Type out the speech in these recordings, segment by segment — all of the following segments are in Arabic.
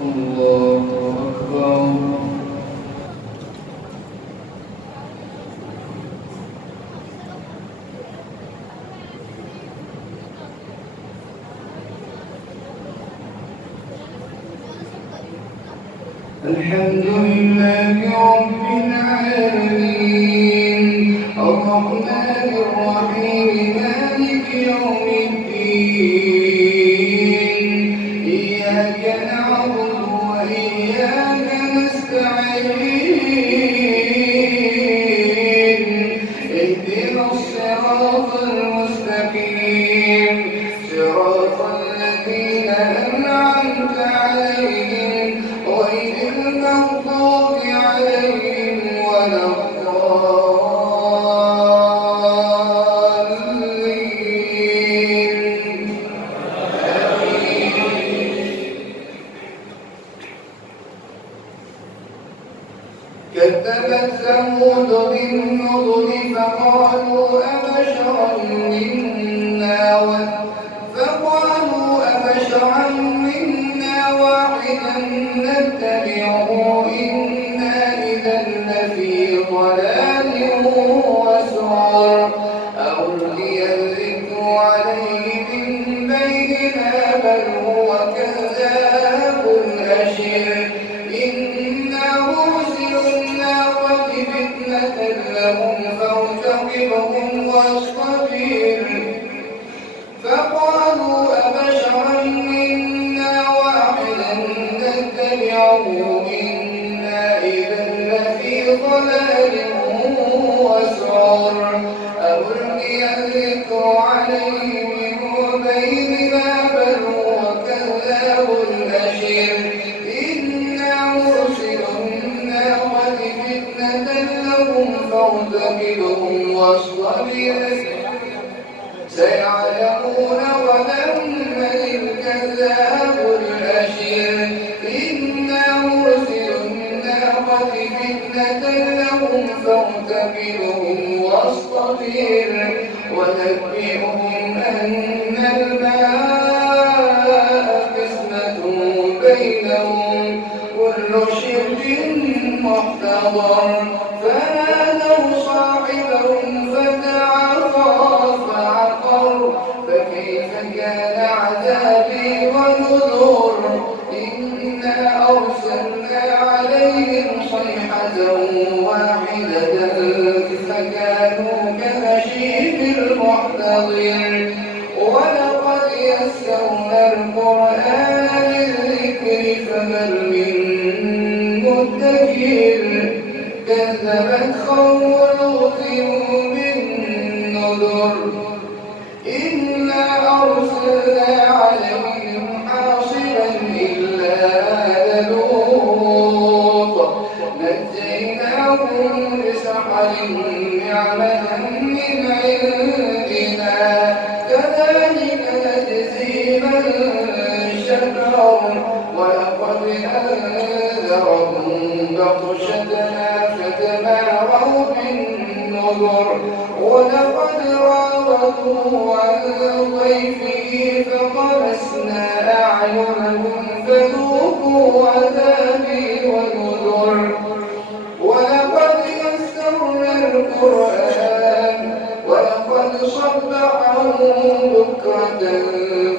الله أكبر. الحمد لله رب العالمين الرحمن الرحيم مالك يوم الدين إياك نعبد وإياك نستعين اهدنا الصراط المستقيم صراط الذين أنعمت عليهم غير المغضوب عليهم ولا الضالين. كذبت ثمود بالنذر فقالوا أبشرا منا واحدا نتبعه إنا إذا لفي ضلال وسعر ألقي الذكر عليه من بيننا بل هو كذاب أشر إنا مرسل الناقة فتنة لهم فارتقبهم واصطبر فقالوا أبشرا منا واحدا نتبعه إنا إذا لفي ضلال وسعر ألقي الذكر عليه من بيننا بل هو كذاب أشر إنا مرسل الناقة فتنة لهم فارتقبهم واصطبر سيعلمون غدا من الكذاب الأشر إنا مرسل الناقة فتنة لهم فارتقبهم واصطبر ونبئهم أن الماء قسمة بينهم كل شرب محتضر فنادوا صاحبهم فتعاطى فعقر فكيف كان عذابي ونذر إنا أرسلنا عليهم صيحة واحدة فكانوا كهشيم المحتضر ولقد يسرنا القرآن للذكر فهل من مدكر كذبت قوم لوط بالنذر إنا أرسلنا عليهم حاصبا إلا آل لوط نجيناهم بسحر نعمة من عندنا كذلك نجزي من شكر ولقد أنذرهم بطشتنا فتماروا بالنذر ولقد راودوه عن ضيفه فطمسنا أعينهم فذوقوا عذابي ونذر ولقد يسرنا القرآن ولقد صبحهم بكرة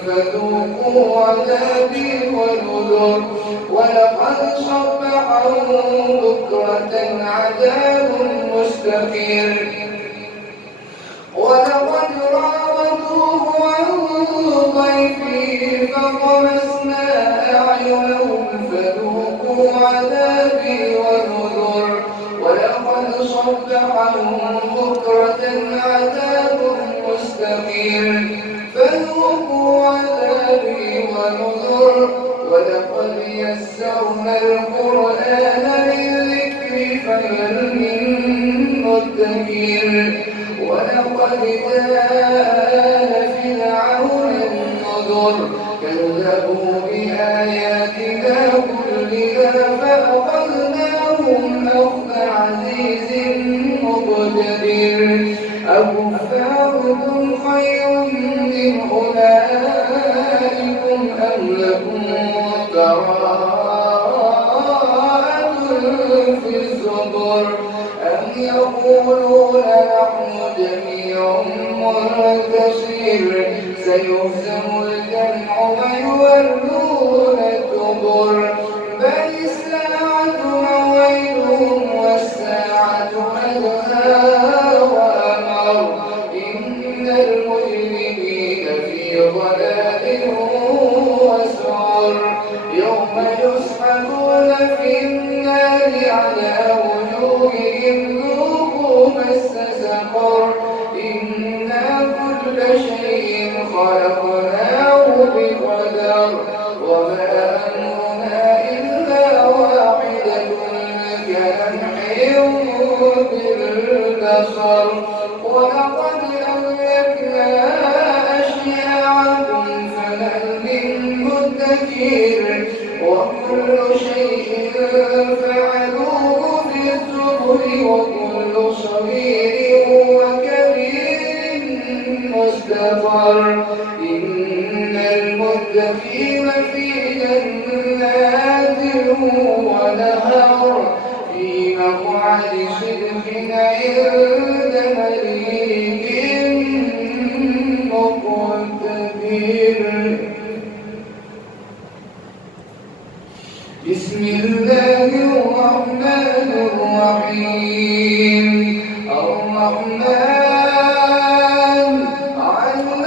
فذوقوا عذابي ونذر ولقد صبحهم بكرة عذاب مستقر ولقد راودوه عن ضيفه فطمسنا أعينهم فذوقوا عذابي ونذر ولقد صبحهم بكرة عذاب مستقر فذوقوا عذابي ونذر ولقد يسرنا القرآن للذكر فهل من مدكر ولقد جاء فرعون النذر كذبوا بآياتنا كلها فأخذناهم أخذ عزيز مقتدر أكفاركم خير من أولئكم أم لكم قرار الزبر أم يقولون نحن جميع منتصر سيهزم الجمع ويولون الدبر بل الساعة موعدهم والساعة أدهى وأمر إن المجرمين في ضلال وسعر يوم يسحبون في النار على وجوههم ذوقوا مس سقر إنا كل شيء خلقناه بقدر وما أمرنا إلا واحدة كلمح بالبصر ولقد أهلكنا أشياعكم فهل من مدكر وكل شيء فعلوه في الزبر وكل صغير وكبير مستقر إن المتقين في جنات ونهر في مقعد صدق عند مليك مقتدر بسم الله الرحمن الرحيم الرحمن علم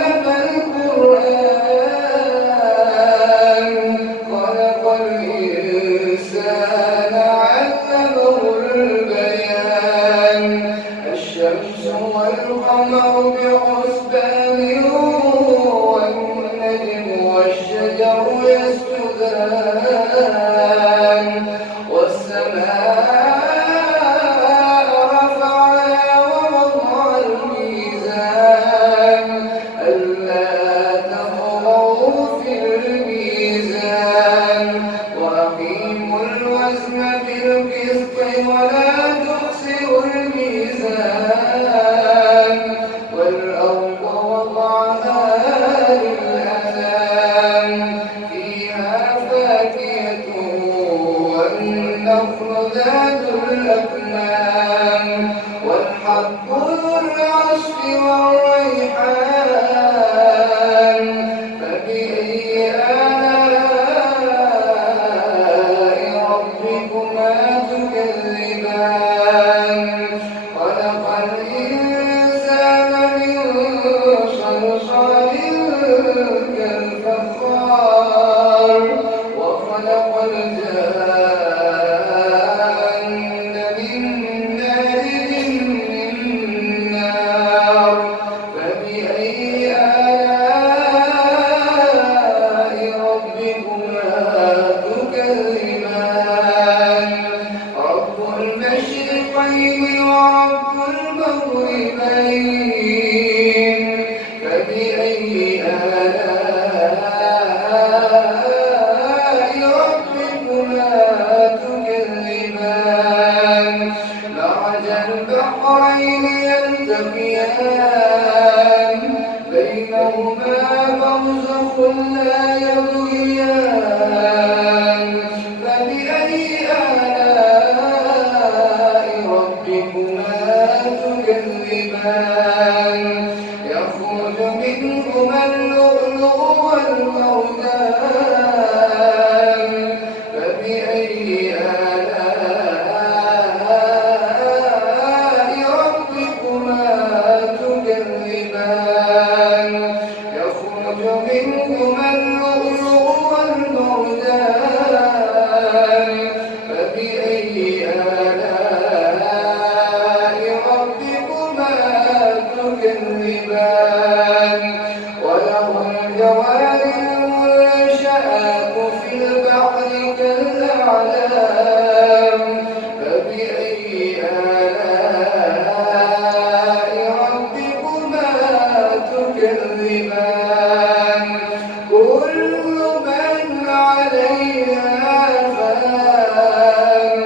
القرآن خلق الإنسان علمه البيان الشمس والقمر بحسبان والنجم والشجر يسجدان والسماء رفعها ووضع الميزان ألا تطغوا في الميزان وأقيموا الوزن بالقسط ولا تخسروا الميزان والأرض وضعها للأنام فيها فاكهة والنخل ذات الأكمام والحب ذو العصف والريحان فبأي آلاء ربكما تكذبان خلق الإنسان من صلصال كالفخار وخلق الجان من مارج من نار فبأي آلاء ربكما تكذبان رب المشرقين ورب المغربين فبأي آلاء ربكما تكذبان مرج البحرين يلتقيان بينهما برزخ لا يبغيان فبأي آلاء ربكما تكذبان يخرج منهما اللؤلؤ والمرجان فبأي آلاء ربكما تكذبان يخرج منهما اللؤلؤ والمرجان فبأي آلاء ربكما تكذبان وله الجوار المنشآت في البحر كالأعلام فبأي آلاء ربكما تكذبان كل من عليها فان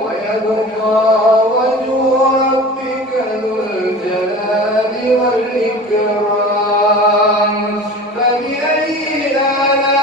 ويبقى وجه ربك ذو الجلال والإكرام فبأي آلاء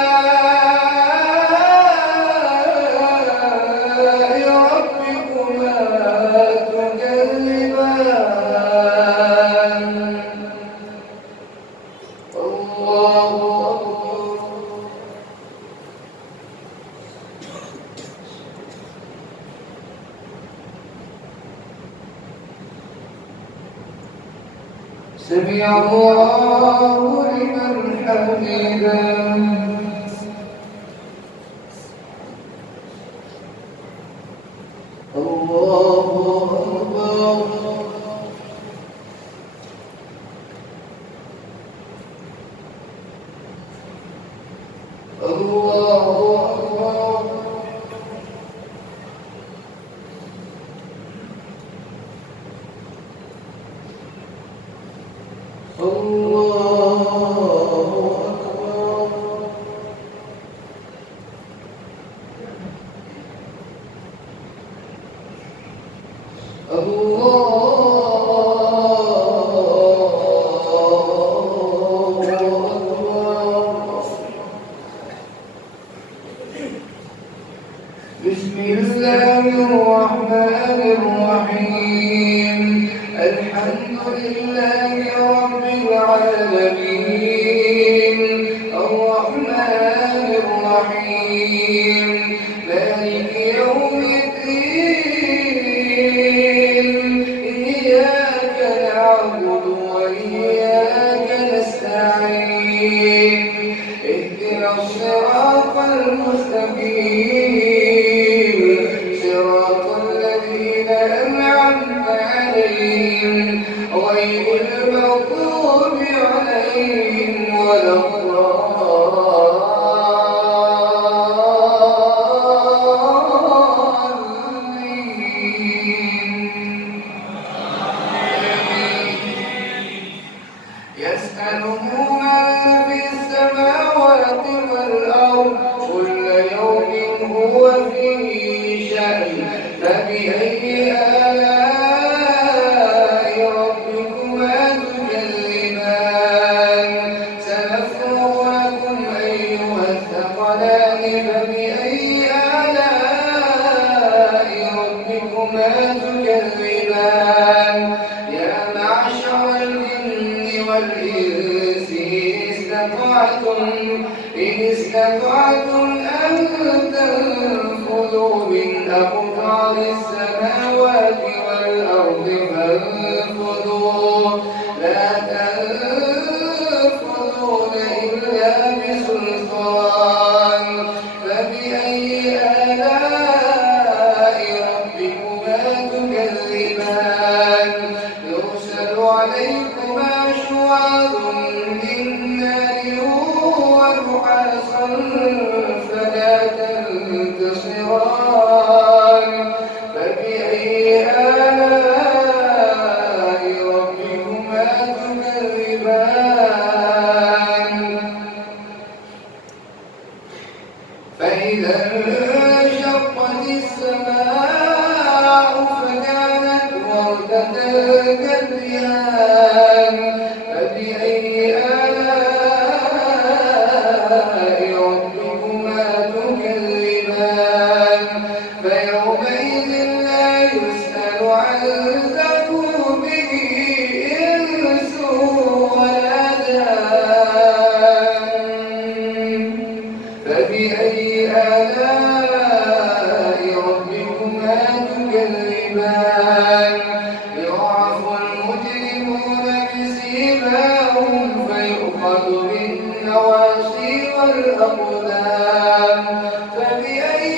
سمع الله لمن حمده. الله أكبر. الله أكبر. بسم الله الرحمن الرحيم. الحمد لله رب العالمين الرحمن الرحيم مالك يوم الدين إياك نعبد وإياك نستعين اهدنا الصراط المستقيم صراط الذين أنعمت عليهم غير المغضوب عليهم ولا الضالين. يسأله من في السماوات والأرض كل يوم هو في شأن فبأي آلاء ربكما تكذبان سنفرغ لكم أيها الثقلان فبأي آلاء ربكما تكذبان يا معشر الجن والإنس إن استطعتم أن تنفذوا من أقطار السماوات والأرض فانفذوا لا تنفذون إلا بسلطان فبأي آلاء ربكما تكذبان يرسل عليكما شواظ من نار ونحاسا فلا تنتصران فبأي آلاء ربكما تكذبان فإذا انشقت السماء فكانت وردة كالدهان فبأي آلاء ربكما تكذبان فيومئذ لا يسأل عن ذنوبه إنس ولا جان فبأي آلاء ربكما تكذبان يعرف المجرمون بسيماهم فيؤخذ بالنواصي والأقدام فبأي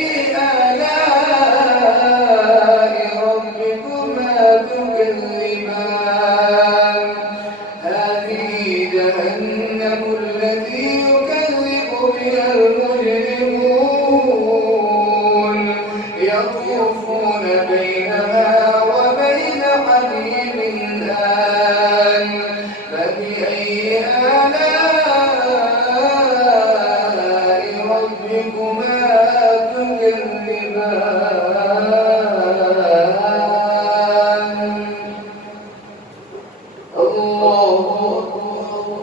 آلاء ربكما تكذبان هذه جهنم التي يكذب بها المجرمون يطوفون بينها وبين حميم آن فبأي آلاء ربكما تكذبان الله أكبر.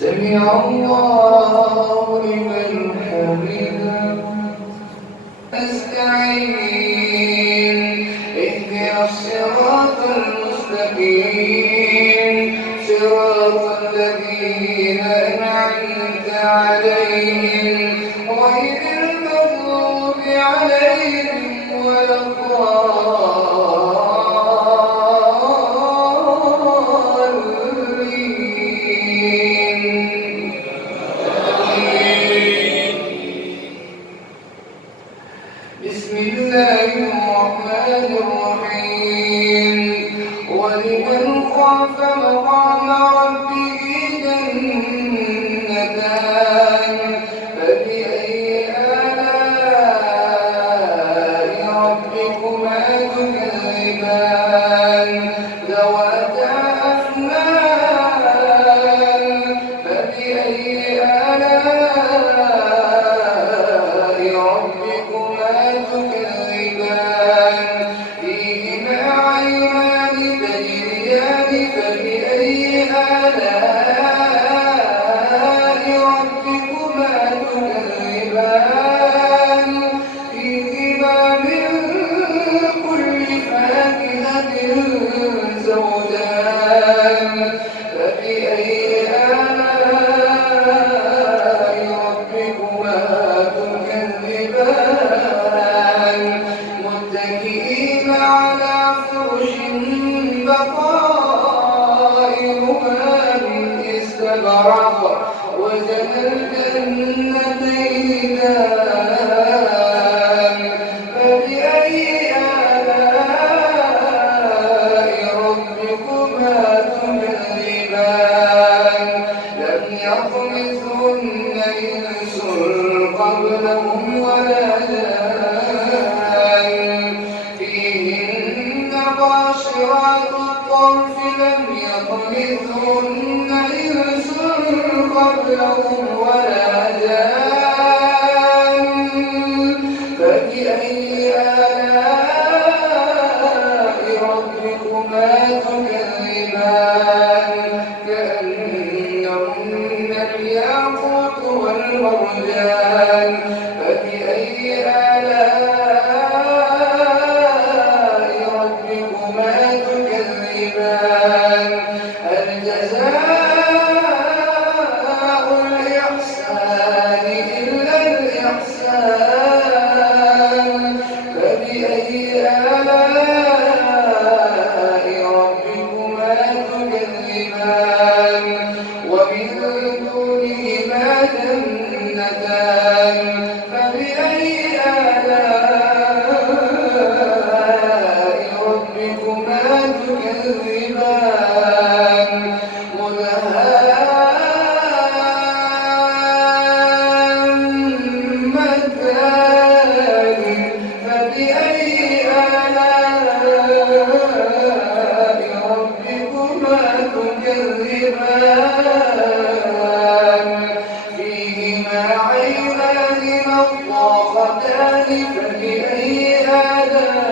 سمع الله لمن حمده. أستعين اهدنا الصراط المستقيم صراط الذين أنعمت عليهم غير المغضوب عليهم ولا الضالين. بسم الله الرحمن الرحيم. ولمن خاف مقام ربه جنتان فبأي آلاء ربكما تكذبان ذواتا أفنان فبأي آلاء ربكما تكذبان فيهما عينان تجريان فبأي آلاء ربكما تكذبان فيهما من كل فاكهة زوجان فبأي آلاء ربكما تكذبان متكئين على فرش بطائنها من استبرق وجنى الجنتين دان فبأي آلاء ربكما تكذبان لم يطمثهن إنس قبلهم ولا جان فيهن قاصرات الطرف لم يطمثهن إنس قبلهم ولا جان فبأي آلاء ربكما تكذبان كأنهن الياقوت والمرجان فبأي آلاء ربكما تكذبان هل جزاء الإحسان إلا الإحسان فبأي آلاء ربكما تكذبان ومن دونهما جنتان فبأي آلاء ربكما تكذبان مدهامتان فبأي آلاء ربكما تكذبان فيهما عينان نضاختان فبأي آلاء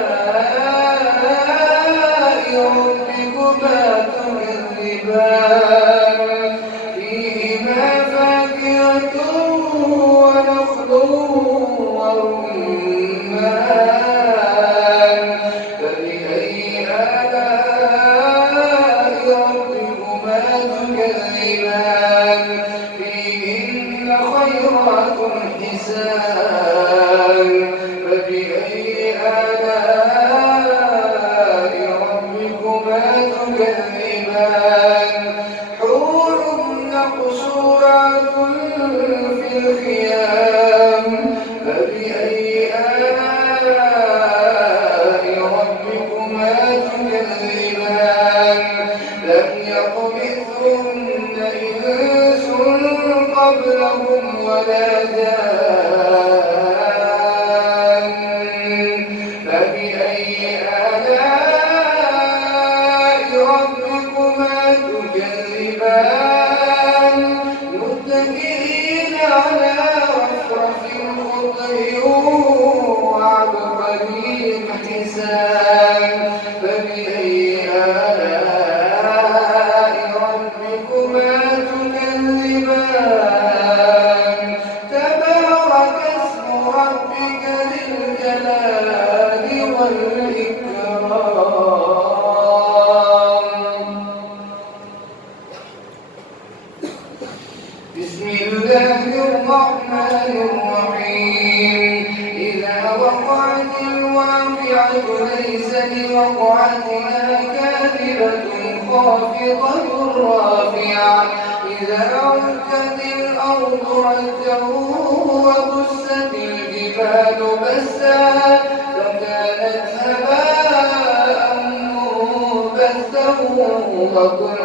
ربكما تكذبان فيهما فاكهة ونخل ورمان فبأي آلاء ربكما تكذبان فيهن خيرات حسان فبأي آلاء ربكما تكذبان حور مقصورات في الخيام فبأي آلاء ربكما تكذبان لم يطمثهن إنس قبلهم ولا جان فبأي آلاء ربكما تكذبان متكئين على رفرف خضر وعبقري حسان فبأي آلاء ربكما تكذبان تبارك اسم ربك ذي الجلال والإكرام. بسم الله الرحمن الرحيم. إذا وقعت الواقعة ليس لوقعتها كاذبة خافضة رافعة إذا رجت الأرض رجا وبست الجبال بسا فكانت هباء منبثا وكنتم